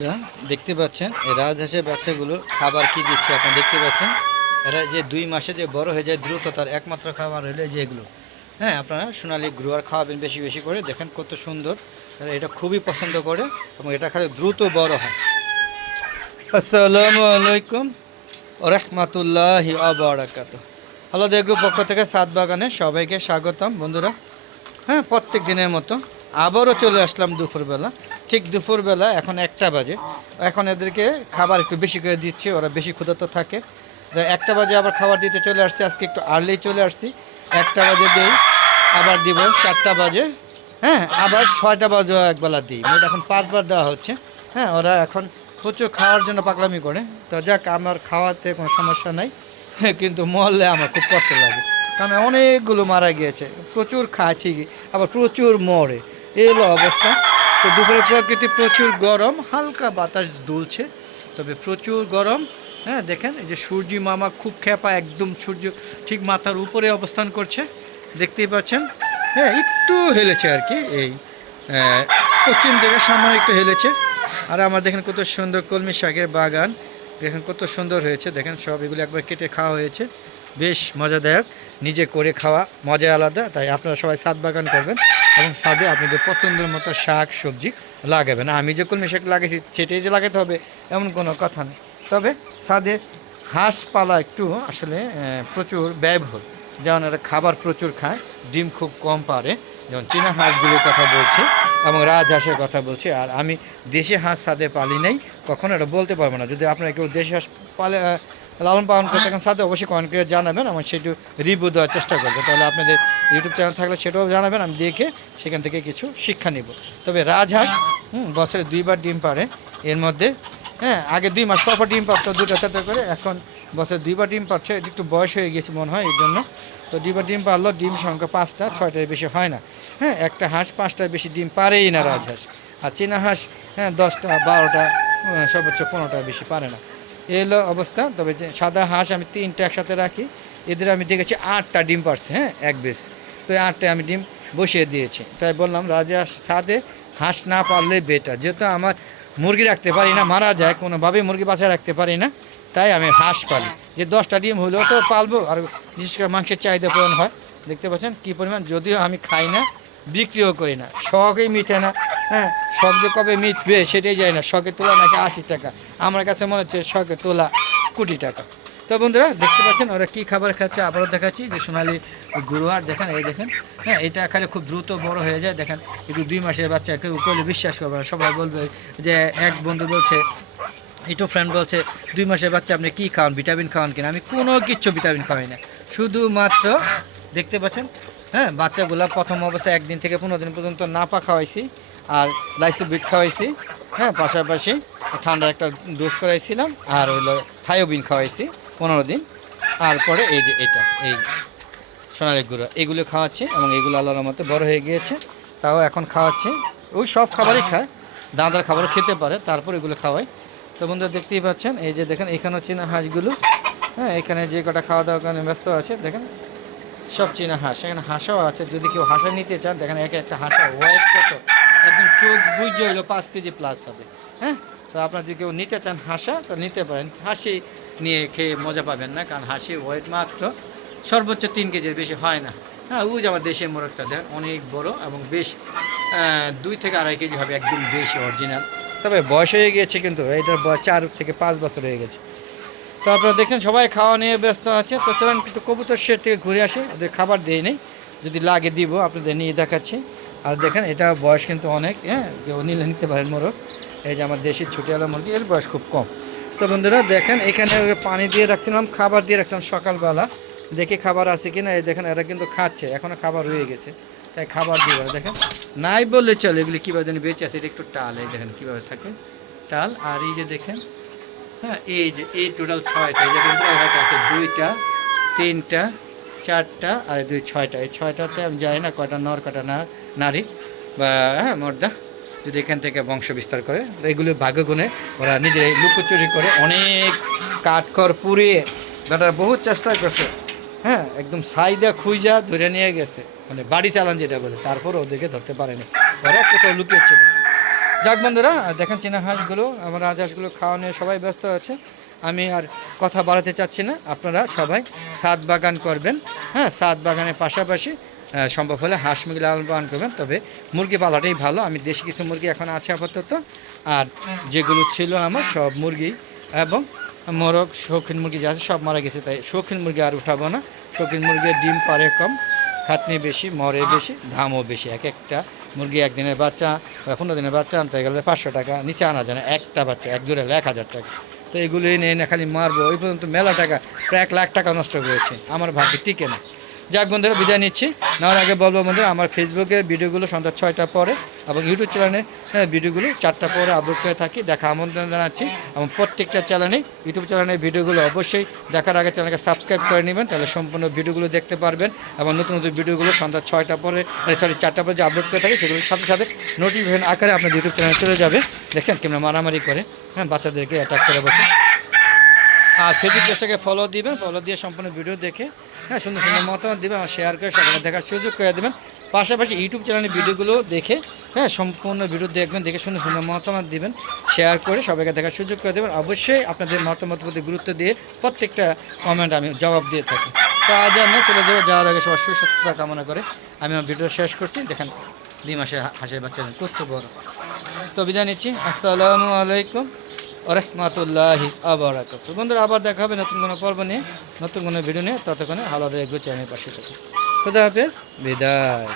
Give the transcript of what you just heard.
দেখতে পাচ্ছেন এই রাজহাঁসের বাচ্চাগুলো খাবার কি দিচ্ছে আপনারা দেখতে পাচ্ছেন। এরা যে 2 মাসে যে বড় হয়ে যায় দ্রুত, তার একমাত্র খাবার হলো যে এগুলো। হ্যাঁ, আপনারা সোনালী গ্রোয়ার খাওয়াবেন বেশি বেশি করে। দেখেন কত সুন্দর, এরা এটা খুবই পছন্দ করে এবং এটা খালি দ্রুত বড় হয়। আসসালামু আলাইকুম ওয়া রাহমাতুল্লাহি ওয়া বারাকাতুহু। আলাদা গ্রুপ পক্ষ থেকে সাত বাগানে সবাইকে স্বাগতম বন্ধুরা। হ্যাঁ, প্রত্যেক দিনের মতো আবারও চলে আসলাম দুপুরবেলা। ঠিক দুপুরবেলা এখন 1টা বাজে। এখন এদেরকে খাবার একটু বেশি করে দিচ্ছি, ওরা বেশি ক্ষুধার্ত থাকে। 1টা বাজে আবার খাবার দিতে চলে আসছি, আজকে একটু আর্লি চলে আসছি। 1টা বাজে দিই, আবার দিব 4টা বাজে। হ্যাঁ, আবার 6টা বাজেও একবেলা দিই। মোট এখন 5বার দেওয়া হচ্ছে। হ্যাঁ, ওরা এখন প্রচুর খাওয়ার জন্য পাগলামি করে। তো যাক, আমার খাওয়াতে কোনো সমস্যা নাই। হ্যাঁ, কিন্তু মরলে আমার খুব কষ্ট লাগে, কারণ অনেকগুলো মারা গিয়েছে। প্রচুর খায় ঠিকই, আবার প্রচুর মরে, এই হলো অবস্থা। তো দুপুরে প্রকৃতি প্রচুর গরম, হালকা বাতাস দুলছে, তবে প্রচুর গরম। হ্যাঁ, দেখেন এই যে সূর্য মামা খুব খেপা, একদম সূর্য ঠিক মাথার উপরে অবস্থান করছে, দেখতেই পাচ্ছেন। হ্যাঁ, একটু হেলেছে আর কি, এই পশ্চিম দিকে সামনে একটু হেলেছে। আর আমার দেখেন কত সুন্দর কলমি শাকের বাগান, দেখেন কত সুন্দর হয়েছে। দেখেন সব এগুলো একবার কেটে খাওয়া হয়েছে, বেশ মজাদায়ক। নিজে করে খাওয়া মজা আলাদা। তাই আপনারা সবাই ছাদ বাগান করবেন এবং ছাদে আপনাদের পছন্দের মতো শাক সবজি লাগাবেন। আমি যে কলমি শাক লাগাইছি সেটাই যে লাগাতে হবে এমন কোনো কথা নেই। তবে ছাদে হাঁস পালা একটু আসলে প্রচুর ব্যয়বহুল। যেমন এরা খাবার প্রচুর খায়, ডিম খুব কম পারে। যেমন চীনা হাঁসগুলোর কথা বলছে এবং রাজহাঁসের কথা বলছে। আর আমি দেশি হাঁস ছাদে পালি নাই, কখনো এটা বলতে পারবো না। যদি আপনারা কেউ দেশি হাঁস পালে লালন পালন করতে থাকেন সাথে, অবশ্যই কমেন্ট করে জানাবেন, আমার সেটু রিভিউ দেওয়ার চেষ্টা করবো। তাহলে আপনাদের ইউটিউব চ্যানেল থাকলে সেটাও জানাবেন, আমি দেখে সেখান থেকে কিছু শিক্ষা নিব। তবে রাজহাঁস বছরে 2বার ডিম পারে। এর মধ্যে হ্যাঁ, আগে 2 মাস পর ডিম পারতো 2টা 4টা করে, এখন বছরে 2বার ডিম পাচ্ছে। এটা একটু বয়স হয়ে গেছে মনে হয়, এর জন্য। তো 2বার ডিম পারলো, ডিম সংখ্যা 5টা, 6টার বেশি হয় না। হ্যাঁ, একটা হাঁস 5টার বেশি ডিম পারেই না রাজহাঁস। আর চীনা হাঁস হ্যাঁ 10টা 12টা, সর্বোচ্চ 15টার বেশি পারে না। এই হলো অবস্থা। তবে যে সাদা হাঁস আমি 3টে একসাথে রাখি, এদের আমি দেখেছি 8টা ডিম পারছে। হ্যাঁ, এক বেশ। তো এই 8টায় আমি ডিম বসিয়ে দিয়েছি। তাই বললাম রাজহাঁস সাদে হাঁস না পারলে বেটার। যেহেতু আমার মুরগি রাখতে পারি না, মারা যায়, কোনোভাবেই মুরগি বাসায় রাখতে পারি না, তাই আমি হাঁস পালি। যে 10টা ডিম হলেও তো পালবো। আর বিশেষ করে মাংসের চাহিদা পূরণ হয়। দেখতে পাচ্ছেন কী পরিমাণ, যদিও আমি খাই না, বিক্রিও করি না, শখই মিটে না। হ্যাঁ, শখ যে কবে মিটবে সেটাই যায় না। শখের তোলা নাকি 80 টাকা, আমার কাছে মনে হচ্ছে শখের তোলা কোটি টাকা। তো বন্ধুরা দেখতে পাচ্ছেন ওরা কী খাবার খাচ্ছে, আবারও দেখাচ্ছি যে সোনালি গুরুয়ার দেখেন, এই দেখেন। হ্যাঁ, এটা খালি খুব দ্রুত বড় হয়ে যায়। দেখেন একটু 2 মাসের বাচ্চা, কেউ করলে বিশ্বাস করবে না, সবাই বলবে যে, এক বন্ধু বলছে, একটু ফ্রেন্ড বলছে 2 মাসের বাচ্চা আপনি কী খাওয়ান, ভিটামিন খাওয়ান কিনা? আমি কোনো কিচ্ছু ভিটামিন খাওয়াই না, শুধুমাত্র দেখতে পাচ্ছেন। হ্যাঁ, বাচ্চাগুলো প্রথম অবস্থায় 1 দিন থেকে 15 দিন পর্যন্ত নাপা খাওয়াইছি আর লাইসোবিট খাওয়াইছি। হ্যাঁ, পাশাপাশি ঠান্ডার একটা ডোজ করাইছিলাম, আর হলো থায়োবিন খাওয়াইছি 15 দিন। আর পরে এই যে এটা, এই সোনালি গুঁড়া, এগুলো খাওয়াচ্ছে এবং এগুলো আল্লাহর মতো বড় হয়ে গিয়েছে। তাও এখন খাওয়াচ্ছে, ওই সব খাবারই খায়, দাঁদার খাবারও খেতে পারে, তারপর এগুলো খাওয়াই। তো বন্ধুরা দেখতেই পাচ্ছেন, এই যে দেখেন এখানেও চীনা হাঁসগুলো। হ্যাঁ, এখানে যে কটা খাওয়া দাওয়ার কারণে ব্যস্ত আছে, দেখেন সব চীনা হাঁস। এখানে হাঁসও আছে, যদি কেউ হাঁসা নিতে চান দেখেন, একটা হাঁসা ওয়েট কত, একদম চোখ বুঝে হইলো 5 কেজি প্লাস হবে। হ্যাঁ, তো আপনার যদি কেউ নিতে চান হাঁসা, তো নিতে পারেন। হাসি নিয়ে খেয়ে মজা পাবেন না, কারণ হাসি ওয়েট মাত্র সর্বোচ্চ 3 কেজির বেশি হয় না। হ্যাঁ, ওই যে আমার দেশের মোরগটা দেখেন অনেক বড় এবং বেশ 2 থেকে 2.5 কেজি হবে, একদম দেশি অরিজিনাল। তবে বয়স হয়ে গিয়েছে, কিন্তু এটার বয়স 4 থেকে 5 বছর হয়ে গেছে। তো আপনারা দেখেন সবাই খাওয়া নিয়ে ব্যস্ত আছে। তো চলেন কিন্তু কবুতর শেড থেকে ঘুরে আসি, ওদের খাবার দিয়ে নেই, যদি লাগে দিব, আপনাদের নিয়ে দেখাচ্ছি। আর দেখেন এটা বয়স কিন্তু অনেক। হ্যাঁ, কেউ নিলে নিতে পারেন মোরগ। এই যে আমার দেশি ছুটিওয়ালা মুরগি, এর বয়স খুব কম। তো বন্ধুরা দেখেন এখানে পানি দিয়ে রাখছিলাম, খাবার দিয়ে রাখলাম সকালবেলা, দেখে খাবার আছে কিনা। এই দেখেন এরা কিন্তু খাচ্ছে, এখনও খাবার রয়ে গেছে, তাই খাবার দিয়ে দেখেন নাই বললে চলে। এগুলি কীভাবে যেন বেঁচে আছে, এটা একটু টাল, এই দেখেন কীভাবে থাকে টাল। আর এই যে দেখেন, হ্যাঁ, এই যে এই টোটাল 6টা, এই যে আছে 2টা 3টা 4টা আর 2 6টা। এই 6টাতে আমি জানি না কয়টা নর কয়টা নারী বা হ্যাঁ মর্দা, যদি এখান থেকে বংশ বিস্তার করে। এগুলো ভাগ্যগুণে ওরা নিজেরাই লুকোচুরি করে, অনেক কাঠখড় পুড়িয়ে বেটারা বহুত চেষ্টা করছে। হ্যাঁ, একদম সাইদা খুঁজা ধরে নিয়ে গেছে, মানে বাড়ি চালান যেটা বলে, তারপর ওদেরকে ধরতে পারেনি, ওরা কোথাও লুকিয়েছিল। যাক বন্ধুরা, দেখেন চীনা হাঁসগুলো, আমার রাজহাঁসগুলো খাওয়া নিয়ে সবাই ব্যস্ত আছে। আমি আর কথা বাড়াতে চাচ্ছি না। আপনারা সবাই ছাদ বাগান করবেন। হ্যাঁ, ছাদ বাগানের পাশাপাশি সম্ভব হলে হাঁস মুরগি লালন পালন করবেন। তবে মুরগি পালাটাই ভালো। আমি দেশি কিছু মুরগি এখন আছে আপাতত, আর যেগুলো ছিল আমার সব মুরগি এবং মোরগ শৌখিন মুরগি যা আছে সব মারা গেছে, তাই শৌখিন মুরগি আর উঠাবো না। শৌখিন মুরগির ডিম পারে কম, খাটনি বেশি, মরে বেশি, দামও বেশি। এক একটা মুরগি একদিনের বাচ্চা 15 দিনের বাচ্চা আনতে গেলে 500 টাকা নিচে আনা যায় না। একটা বাচ্চা এক জোড়া 1000 টাকা। তো এগুলোই নিয়ে না খালি মারবো, ওই পর্যন্ত মেলা টাকা, প্রায় 1 লাখ টাকা নষ্ট করেছে, আমার ভাগ্যে টিকে না। যাক বন্ধুরা, বিদায় নিচ্ছি। নেওয়ার আগে বলবো বন্ধুরা, আমার ফেসবুকে ভিডিওগুলো সন্ধ্যা 6টার পরে এবং ইউটিউব চ্যানেলে ভিডিওগুলো 4টার পরে আপলোড করে থাকি। দেখা আমন্ত্রণ জানাচ্ছি। এবং প্রত্যেকটা চ্যানেলে, ইউটিউব চ্যানেলের ভিডিওগুলো অবশ্যই দেখার আগে চ্যানেলকে সাবস্ক্রাইব করে নেবেন, তাহলে সম্পূর্ণ ভিডিওগুলো দেখতে পারবেন। এবং নতুন নতুন ভিডিওগুলো সন্ধ্যা 6টার পরে, 4টার পরে যে আপলোড করে থাকি সেগুলোর সাথে সাথে নোটিফিকেশন আকারে আপনার ইউটিউব চ্যানেলে চলে যাবে। দেখছেন কেমন মারামারি করে, হ্যাঁ, বাচ্চাদেরকে অ্যাটাক করে বসে। আর ফেসবুক পেজটাকে ফলো দিবেন, ফলো দিয়ে সম্পূর্ণ ভিডিও দেখে, হ্যাঁ, সুন্দর সুন্দর মতামত দেবেন, আর শেয়ার করে সবাই দেখার সুযোগ করে দেবেন। পাশাপাশি ইউটিউব চ্যানেলের ভিডিওগুলো দেখে, হ্যাঁ, সম্পূর্ণ ভিডিও দেখবেন, দেখে সুন্দর সুন্দর মতামত দিবেন, শেয়ার করে সবাইকে দেখার সুযোগ করে দেবেন। অবশ্যই আপনাদের মতামত প্রতি গুরুত্ব দিয়ে প্রত্যেকটা কমেন্ট আমি জবাব দিয়ে থাকি। তো আজ আমরা চলে যাবো, যাওয়ার আগে সবার সুস্বাস্থ্যতা কামনা করে আমি আমার ভিডিও শেষ করছি। দেখেন 2 মাসে হাঁসের বাচ্চা কত বড়। তো বিদায় নিচ্ছি। আসসালামু আলাইকুম রহমতুল্লাহি আবরাকাতুহু। বন্ধুরা, আবার দেখা হবে নতুন কোনো পর্ব নিয়ে, নতুন কোনো ভিডিও নিয়ে। ততক্ষণে হালাদা এগ্রো চ্যানেলের পাশে থাকুন। খুদা হাফেজ, বিদায়।